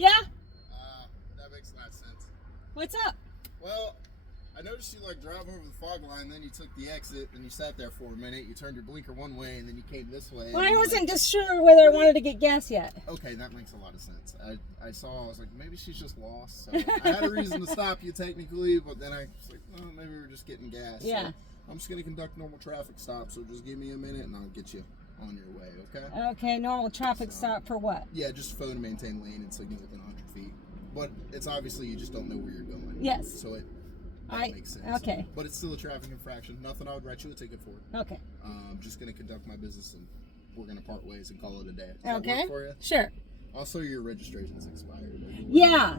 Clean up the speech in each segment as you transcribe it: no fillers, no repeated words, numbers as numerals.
Yeah? That makes a lot of sense. What's up? Well, I noticed you like drive over the fog line, then you took the exit, and you sat there for a minute. You turned your blinker one way, and then you came this way. Well, I wasn't just sure whether I wanted to get gas yet. Okay, that makes a lot of sense. I was like, maybe she's just lost. So I had a reason to stop you technically, but then I was like, well, maybe we're just getting gas. Yeah. So I'm just going to conduct normal traffic stops, so just give me a minute, and I'll get you on your way, okay? Okay, normal traffic stop for what? Yeah, just phone to maintain lane and signal within 100 feet. But it's obviously you just don't know where you're going. Yes. So that makes sense. Okay. But it's still a traffic infraction. Nothing I would write you a ticket for. Okay. I'm just going to conduct my business, and we're going to part ways and call it a day. Does that Okay. work for you? Sure. Also, your registration's expired. Yeah.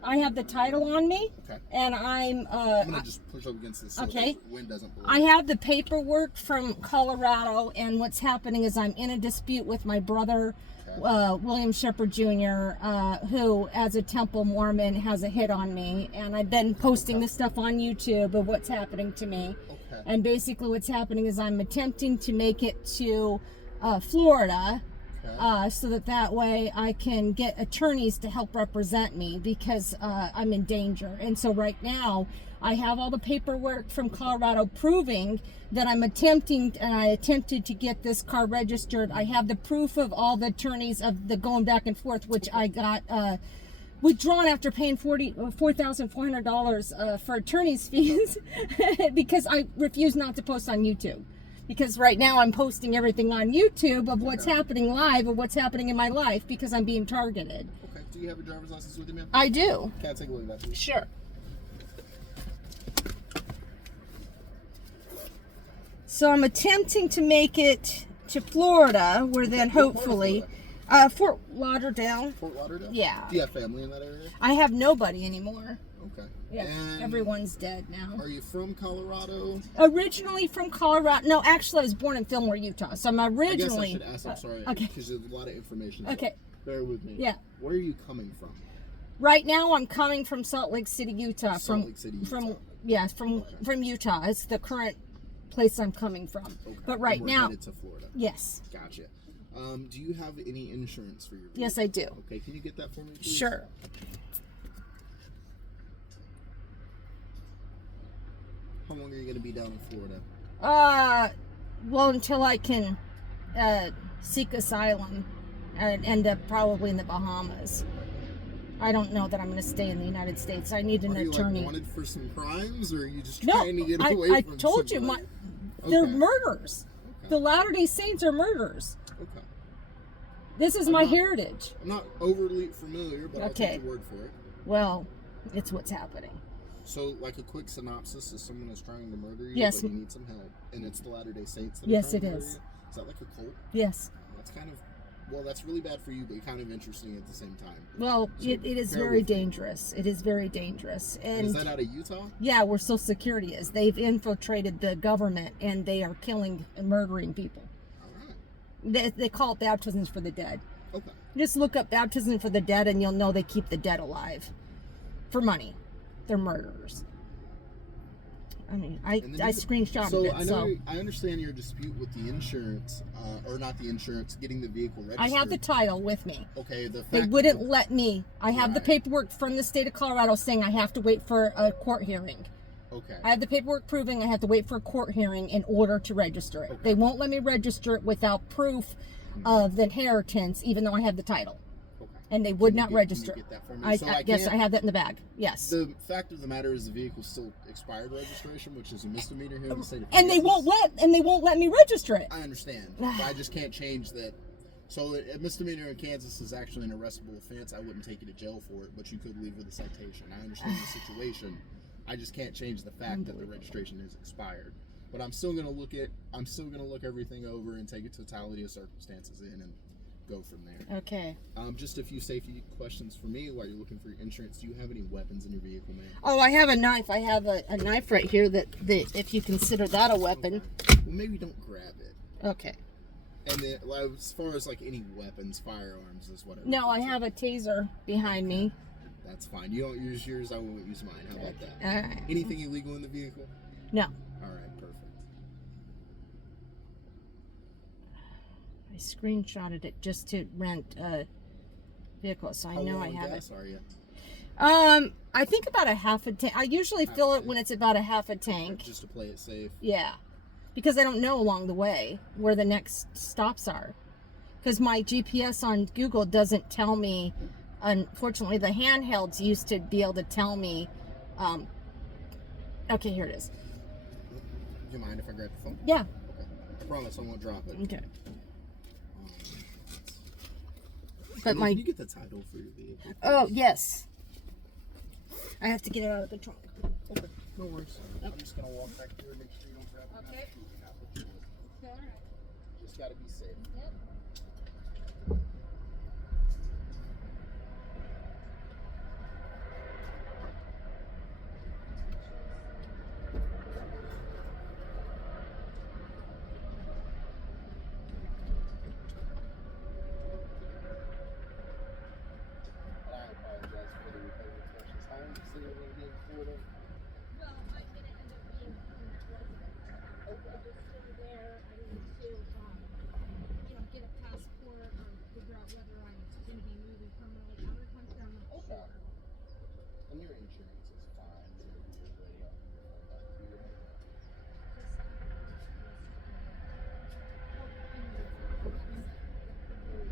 I have the title on me. Okay. And I'm going to just push up against this so okay. the wind doesn't blow. I have the paperwork from Colorado, and what's happening is I'm in a dispute with my brother, William Shepherd Jr., who, as a Temple Mormon, has a hit on me, and I've been posting this stuff on YouTube of what's happening to me. Okay. And basically what's happening is I'm attempting to make it to Florida, so that way I can get attorneys to help represent me, because I'm in danger. And so right now I have all the paperwork from Colorado proving that I attempted to get this car registered. I have the proof of all the attorneys of the going back and forth, which I got withdrawn after paying $4,400 for attorney's fees because I refuse not to post on YouTube. Because right now I'm posting everything on YouTube of what's happening live, of what's happening in my life, because I'm being targeted. Okay. Do you have your driver's license with you, ma'am? I do. Can I take a look at that, please? Sure. So I'm attempting to make it to Florida, where then hopefully... Fort Lauderdale. Fort Lauderdale? Yeah. Do you have family in that area? I have nobody anymore. Okay. Yeah, And everyone's dead now. Are you from Colorado? Originally from Colorado. No, actually I was born in Fillmore, Utah. So I'm originally... I guess I should ask, I'm sorry, okay. because there's a lot of information. Okay. Bear with me. Yeah. Where are you coming from? Right now I'm coming from Salt Lake City, Utah. Salt Lake City, Utah. From Utah. It's the current place I'm coming from. Okay. But right and we're now... headed to Florida. Yes. Gotcha. Do you have any insurance for your vehicle? Yes, I do. Okay, can you get that for me, please? Sure. How long are you going to be down in Florida? Well, until I can seek asylum and end up probably in the Bahamas. I don't know that I'm going to stay in the United States. I need an attorney. Are you wanted for some crimes, or are you just trying to get away I from told you, they're murderers. Okay. The Latter-day Saints are murderers. Okay. This is my heritage. I'm not overly familiar, but I'll take your word for it. Well, it's what's happening. So, like a quick synopsis is someone is trying to murder you, yes. but you need some help, and it's the Latter-day Saints that yes, are it trying to is. murder you? Is that like a cult? Yes. That's kind of, well, that's really bad for you, but kind of interesting at the same time. Well, so it is very dangerous. It is very dangerous. And is that out of Utah? Yeah, where Social Security is. They've infiltrated the government, and they are killing and murdering people. All right. They call it baptisms for the dead. Okay. Just look up baptism for the dead, and you'll know they keep the dead alive for money. They're murderers. I mean, I screenshotted it. So I understand your dispute with the insurance, or not the insurance, getting the vehicle registered. I have the title with me. Okay, they wouldn't let me. I have the paperwork from the state of Colorado saying I have to wait for a court hearing. Okay. I have the paperwork proving I have to wait for a court hearing in order to register it. Okay. They won't let me register it without proof of the inheritance, even though I have the title. Okay. And they would not register. Can you get that for me? Yes, I have that in the bag. Yes. The fact of the matter is the vehicle still expired registration, which is a misdemeanor here in the state of Kansas. And they won't let me register it. I understand. But I just can't change that. So a misdemeanor in Kansas is actually an arrestable offense. I wouldn't take you to jail for it, but you could leave with a citation. I understand the situation. I just can't change the fact that the registration is expired. But I'm still gonna look everything over and take a totality of circumstances in and go from there. Okay. Just a few safety questions for me while you're looking for your insurance. Do you have any weapons in your vehicle, ma'am? Oh, I have a knife. I have a knife right here that if you consider that a weapon. Okay. Well, maybe don't grab it. Okay. And then, as far as like any weapons, firearms is whatever. No, I have a taser behind me. That's fine. You don't use yours, I won't use mine. How about that? All right. Anything illegal in the vehicle? No. All right, perfect. I screenshotted it just to rent vehicle, so I How know low I on have gas it. are you? I think about a half a tank. I usually fill it when it's about a half a tank. Just to play it safe. Yeah, because I don't know along the way where the next stops are. Because my GPS on Google doesn't tell me. Unfortunately, the handhelds used to be able to tell me. Okay, here it is. Do you mind if I grab your phone? Yeah. Okay. I promise I won't drop it. Okay. But my. Can you get the title for your vehicle? Oh yes. I have to get it out of the trunk. Okay, no worries. I'm just gonna walk back through and make sure you don't grab it. Okay. All right. Just gotta be safe. Yep. I apologize for the repetitive questions. How long have you been living in Florida? Well, I'm gonna end up being I just stay there. I need to, get a passport or figure out whether I'm gonna be moving permanently out of the country. I'm not sure. And your insurance is fine. You're way up.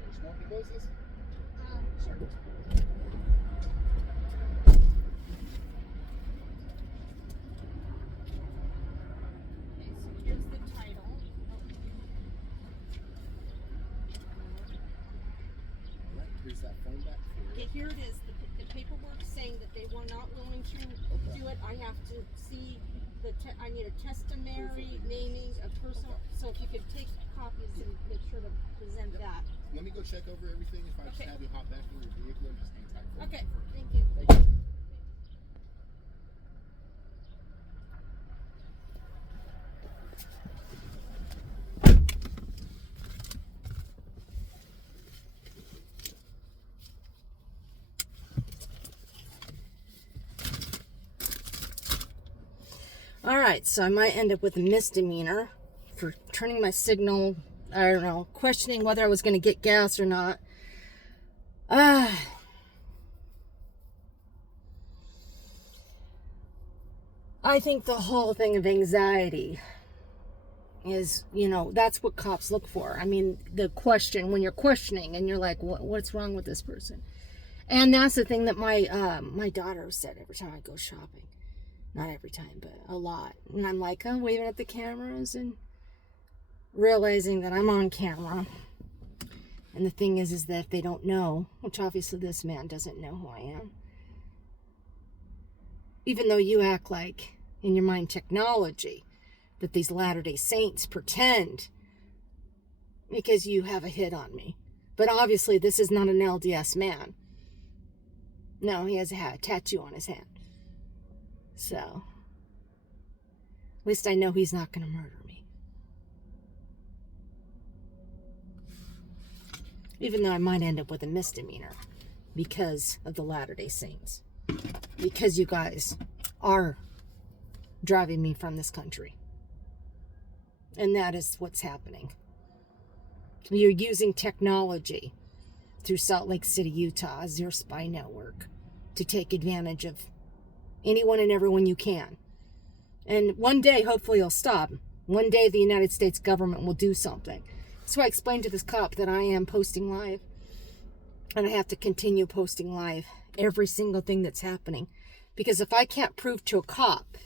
Just want to close this? Sure. Okay, so here's the title. Alright, here's that phone back for you. Okay, here it is. The paperwork saying that they were not willing to do it. I have to see I need a testimony naming a person. So if you could take copies and make sure to present that. Let me go check over everything. If I just have you hop back in your vehicle and just hang tight for Okay, me. thank you. Thank you. All right, so I might end up with a misdemeanor for turning my signal, I don't know, questioning whether I was going to get gas or not. I think the whole thing of anxiety is, that's what cops look for. I mean, the question, when you're questioning and you're like, what's wrong with this person? And that's the thing that my daughter said every time I go shopping. Not every time, but a lot. And I'm like, waving at the cameras and realizing that I'm on camera. And the thing is that if they don't know, which obviously this man doesn't know who I am, even though you act like in your mind technology that these Latter-day Saints pretend because you have a hit on me. But obviously this is not an LDS man. No, he has a tattoo on his hand. So, at least I know he's not going to murder me. Even though I might end up with a misdemeanor because of the Latter-day Saints. Because you guys are driving me from this country. And that is what's happening. You're using technology through Salt Lake City, Utah as your spy network to take advantage of anyone and everyone you can. And one day, hopefully, it'll stop. One day, the United States government will do something. So I explained to this cop that I am posting live. And I have to continue posting live every single thing that's happening. Because if I can't prove to a cop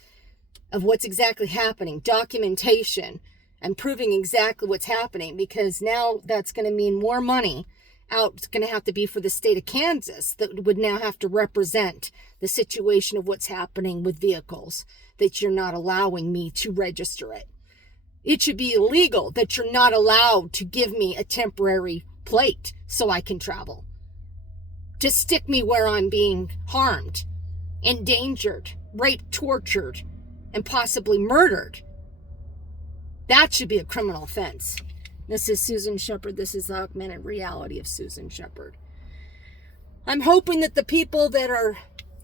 of what's exactly happening, documentation, and proving exactly what's happening, because now that's going to mean more money out. It's going to have to be for the state of Kansas that would now have to represent the situation of what's happening with vehicles, that you're not allowing me to register it. It should be illegal that you're not allowed to give me a temporary plate so I can travel. To stick me where I'm being harmed, endangered, raped, tortured, and possibly murdered. That should be a criminal offense. This is Susan Shepard. This is the augmented reality of Susan Shepard. I'm hoping that the people that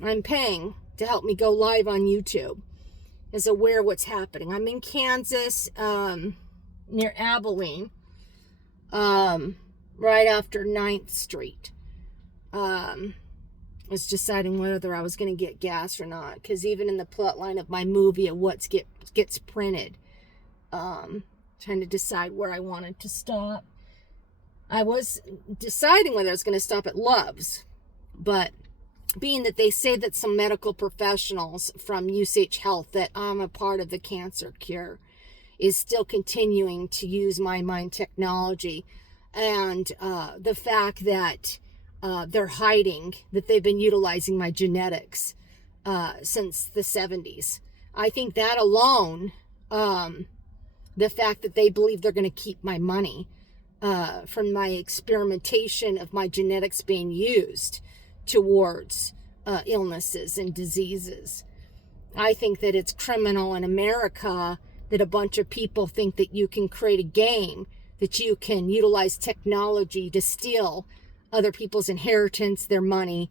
I'm paying to help me go live on YouTube is aware of what's happening. I'm in Kansas, near Abilene, right after 9th Street. was deciding whether I was going to get gas or not. Because even in the plot line of my movie of what gets printed, trying to decide where I wanted to stop. I was deciding whether I was going to stop at Love's, but being that they say that some medical professionals from UCH Health, that I'm a part of the cancer cure, is still continuing to use my mind technology, and the fact that they're hiding that they've been utilizing my genetics since the 70s. I think that alone, the fact that they believe they're going to keep my money from my experimentation of my genetics being used towards illnesses and diseases. I think that it's criminal in America that a bunch of people think that you can create a game, that you can utilize technology to steal other people's inheritance, their money,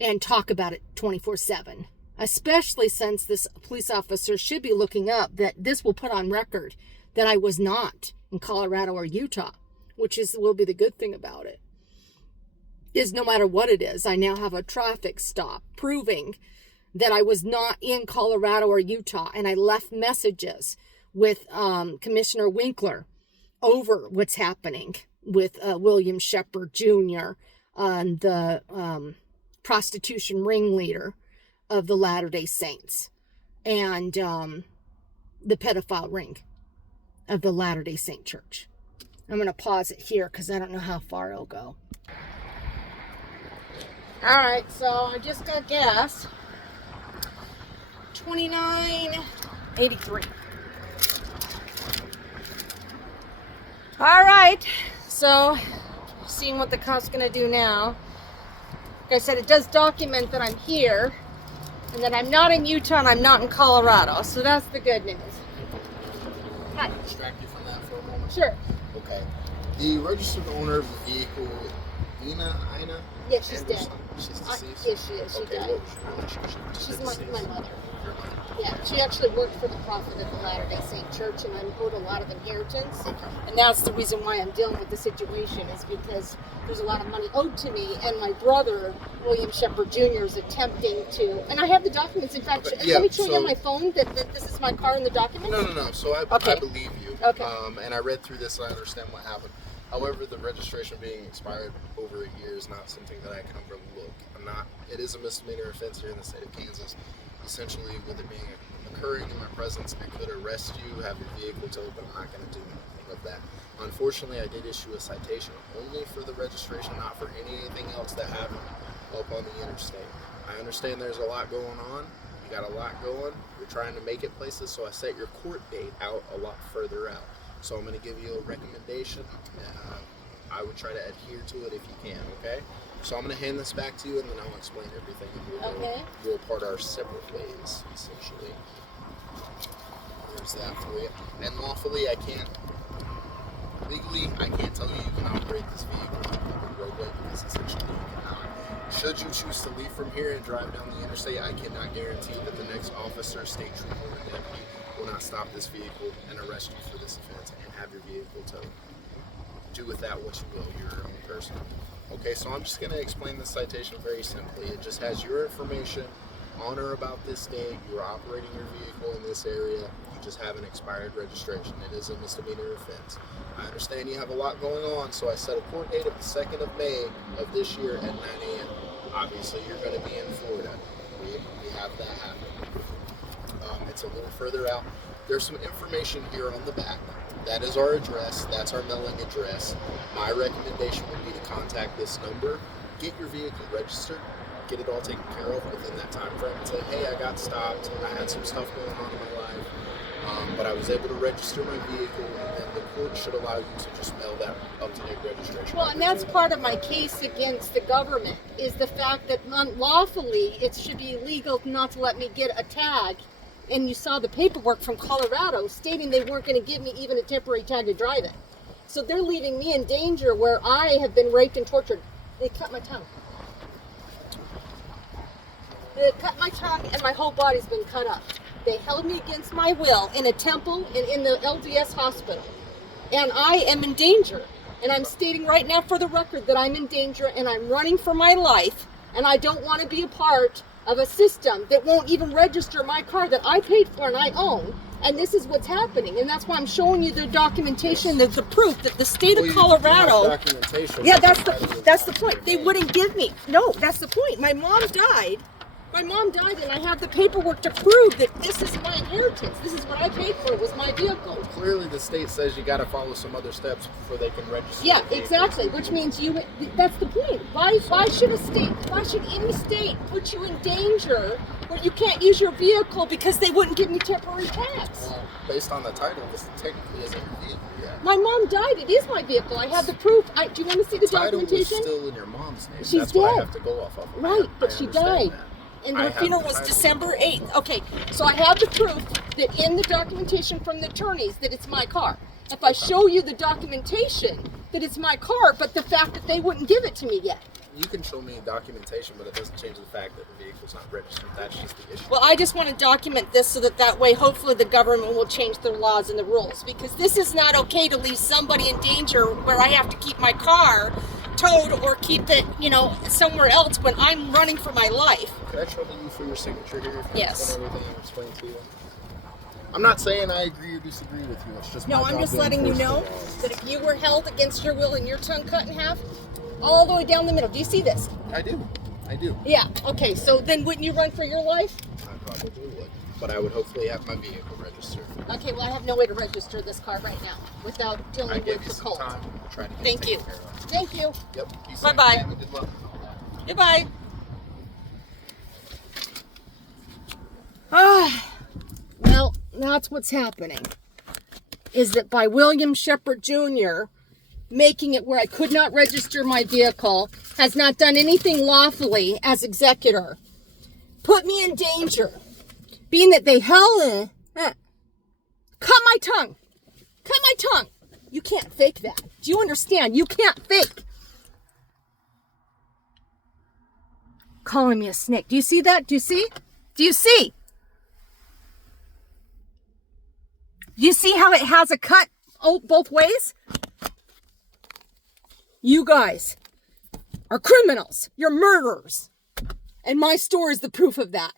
and talk about it 24/7. Especially since this police officer should be looking up that this will put on record that I was not in Colorado or Utah, which will be the good thing about it. Is no matter what it is, I now have a traffic stop proving that I was not in Colorado or Utah, and I left messages with Commissioner Winkler over what's happening with William Shepard Jr., the prostitution ringleader of the Latter-day Saints, and the pedophile ring of the Latter-day Saint Church. I'm going to pause it here because I don't know how far it'll go. All right, so I just got gas. $29.83. All right, so seeing what the cop's gonna do now. Like I said, it does document that I'm here and that I'm not in Utah and I'm not in Colorado, so that's the good news. Hi. Can I distract you from that for a moment? Sure. Okay. The registered owner of the vehicle, Ina? Yeah, she's Averson? dead. She's deceased? Yeah, she is. She okay, died. what was your relationship to She's the my deceased? mother. Your mother. Yeah, she actually worked for the prophet of the Latter-day Saint Church, and I'm owed a lot of inheritance. Okay. And that's the reason why I'm dealing with the situation, is because there's a lot of money owed to me, and my brother, William Shepard Jr., is attempting to, and I have the documents. In fact, Okay, yeah, let me show you so- on my phone that this is my car in the documents. No. So I believe you. Okay. And I read through this and I understand what happened. However, the registration being expired over a year is not something that I can overlook. It is a misdemeanor offense here in the state of Kansas. Essentially, with it being occurring in my presence, I could arrest you, have your vehicle towed, but I'm not going to do anything of that. Unfortunately, I did issue a citation only for the registration, not for anything else that happened up on the interstate. I understand there's a lot going on. You got a lot going. You're trying to make it places, so I set your court date out a lot further out. So I'm going to give you a recommendation. I would try to adhere to it if you can, okay? So I'm going to hand this back to you, and then I'll explain everything. And we'll part our separate ways, essentially. There's that for you. And lawfully, legally, I can't tell you can operate this vehicle on the public roadway, because essentially you cannot. Should you choose to leave from here and drive down the interstate, I cannot guarantee that the next officer, state trooper, or deputy will not stop this vehicle and arrest you for this offense and have your vehicle towed. Do with that what you will, you're your own person. Okay, so I'm just going to explain this citation very simply. It just has your information on or about this date. You are operating your vehicle in this area. You just have an expired registration. It is a misdemeanor offense. I understand you have a lot going on, so I set a court date of the 2nd of May of this year at 9 a.m. Obviously, you're going to be in Florida. We have that happen. It's a little further out. There's some information here on the back. That is our address. That's our mailing address. My recommendation would be to contact this number, get your vehicle registered, get it all taken care of within that time frame, and say, hey, I got stopped. I had some stuff going on in my life, but I was able to register my vehicle, and then the court should allow you to just mail that up-to-date registration. Well, and that's part of my case against the government, is the fact that unlawfully it should be illegal not to let me get a tag. And you saw the paperwork from Colorado stating they weren't going to give me even a temporary tag to drive it. So they're leaving me in danger where I have been raped and tortured. They cut my tongue. They cut my tongue and my whole body's been cut up. They held me against my will in a temple and in the LDS hospital. And I am in danger. And I'm stating right now for the record that I'm in danger and I'm running for my life, and I don't want to be a part of a system that won't even register my car that I paid for and I own. And this is what's happening, and that's why I'm showing you the documentation, that's the proof that the state of Colorado. Documentation. Yeah, that's the point. They wouldn't give me. No, that's the point. My mom died. My mom died, and I have the paperwork to prove that this is my inheritance. This is what I paid for. It was my vehicle. Clearly, the state says you got to follow some other steps before they can register. Yeah, exactly. Which means you. That's the point. Why should a state? Why should any state put you in danger where you can't use your vehicle because they wouldn't give me temporary tax? Well, based on the title, this technically isn't your vehicle yet. My mom died. It is my vehicle. I have the proof. Do you want to see the documentation? The title is still in your mom's name. She's That's dead. what I have to go off of. Right, but she died. That. And her funeral was December 8th. Okay, so I have the proof that in the documentation from the attorneys that it's my car. If I show you the documentation that it's my car, but the fact that they wouldn't give it to me yet. You can show me documentation, but it doesn't change the fact that the vehicle's not registered. That's just the issue. Well, I just want to document this so that way hopefully the government will change their laws and the rules, because this is not okay to leave somebody in danger where I have to keep my car towed or keep it, somewhere else when I'm running for my life. Could I trouble you for your signature here? Yes. Everything I explained to you. I'm not saying I agree or disagree with you. It's just no. I'm just letting you know that if you were held against your will and your tongue cut in half, all the way down the middle. Do you see this? I do. Yeah. Okay. So then, wouldn't you run for your life? I probably would, but I would hopefully have my vehicle registered. Okay. Well, I have no way to register this car right now without dealing with the cold. Thank you. Thank you. Yep. Bye bye. Good luck. Goodbye. Well, that's what's happening. Is that by William Shepard Jr. making it where I could not register my vehicle, has not done anything lawfully as executor, put me in danger, being that they held cut my tongue. You can't fake that. Do you understand? You can't fake. Calling me a snake. Do you see that? Do you see? Do you see? Do you see how it has a cut both ways? You guys are criminals. You're murderers. And my store is the proof of that.